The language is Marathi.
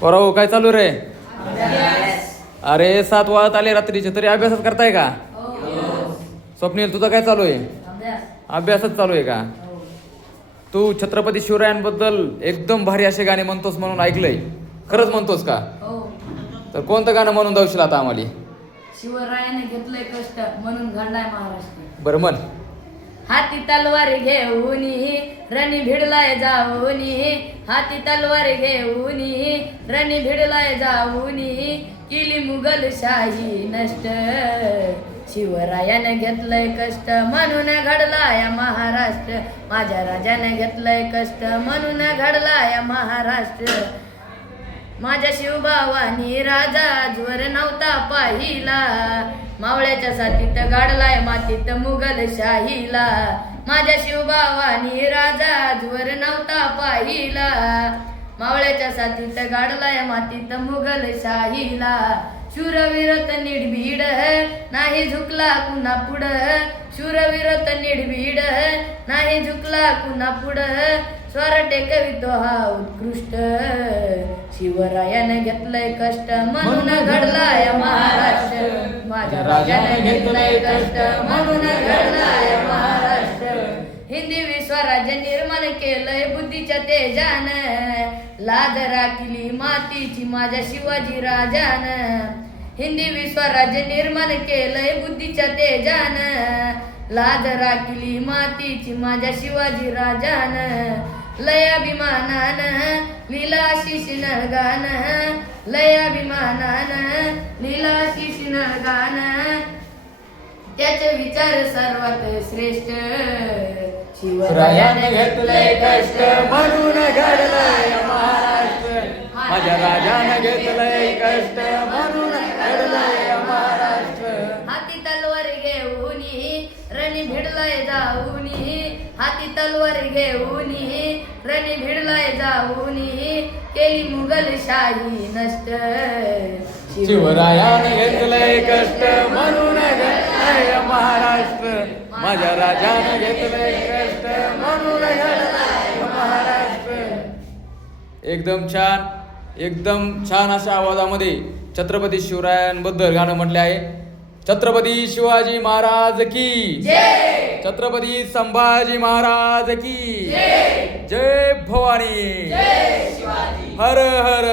पोराओ काय चालू रे? अभ्यास. अरे 7 वाजत आले रात्रीचे तरी अभ्यासच करताय का? स्वप्नील तुझं काय चालू आहे? अभ्यास. अभ्यासच चालू आहे का? तू छत्रपती शिवरायांबद्दल एकदम भारी असे गाणे म्हणतोस म्हणून ऐकलंय, खरंच म्हणतोस का? हो. तर कोणतं गाणं म्हणून दावशील आता आम्हाला? शिवरायाने घेतलंय कष्ट म्हणून घडलाय महाराष्ट्र. बरं म्हण. हाती तलवार घेऊन रणी भिडलाय जाऊन, हाती तलवार घेऊन रणी भिडलाय जाऊन, केली मुघलशाही नष्ट. शिवरायाने घेतलंय कष्ट म्हणून घडलाय महाराष्ट्र. माझ्या राजाने घेतलंय कष्ट म्हणून घडलाय महाराष्ट्र. माझ्या शिवभावानी राजा आजवर नव्हता पाहिला, मावळ्याच्या साथीत गाडलाय मातीत मुघलशाहीला. माझ्या शिवभावानी राजा आजवर नव्हता पाहिला, मावळ्याच्या साथीत गाडलाय मातीत मुघलशाहीला. शूरवीरत निर्भीड नाही झुकला कुणा पुढं, शूरवीरत निर्भीड नाही झुकला कुणा पुढं. स्वर टेकवितो हा उत्कृष्ट. शिवरायाने घेतलंय कष्ट म्हणून घडलाय महाराष्ट्र. माझ्या राजाने घेतलंय कष्ट म्हणून घडलाय महाराष्ट्र. हिंदी स्वराज्य निर्माण केलंय बुद्धीच्या तेजानं, लाज राखली मातीची माझ्या शिवाजी राजानं. हिंदी स्वराज्य निर्माण केलंय बुद्धीच्या तेजानं, लाज राखली मातीची माझ्या शिवाजी राजानं. लयाभिमानानं लीला शिशिन गान, लयाभिमानानं लीला शिशिन गान. त्याचे विचार सर्वात श्रेष्ठ. शिवरायाने घेतलंय कष्ट म्हणून घडलाय महाराष्ट्र. माझ्या राजाने घेतलंय कष्ट म्हणून घडलाय महाराष्ट्र. हाती तलवार घेऊन रणी भिडलाय जाऊन, हाती तलवार घेऊन रणी भिडलाय जाऊन, केली मुघलशाही नष्ट. शिवरायाने घेतलंय कष्ट म्हणून घडलाय महाराष्ट्र. माझ्या राजाने घेतलंय कष्ट म्हणून घडलाय महाराष्ट्र. एकदम छान, एकदम छान अशा आवाजामध्ये छत्रपती शिवरायांबद्दल गाणं म्हटले आहे. छत्रपती शिवाजी महाराज की जय. छत्रपती संभाजी महाराज की जय. जय भवानी. जय शिवाजी. हर हर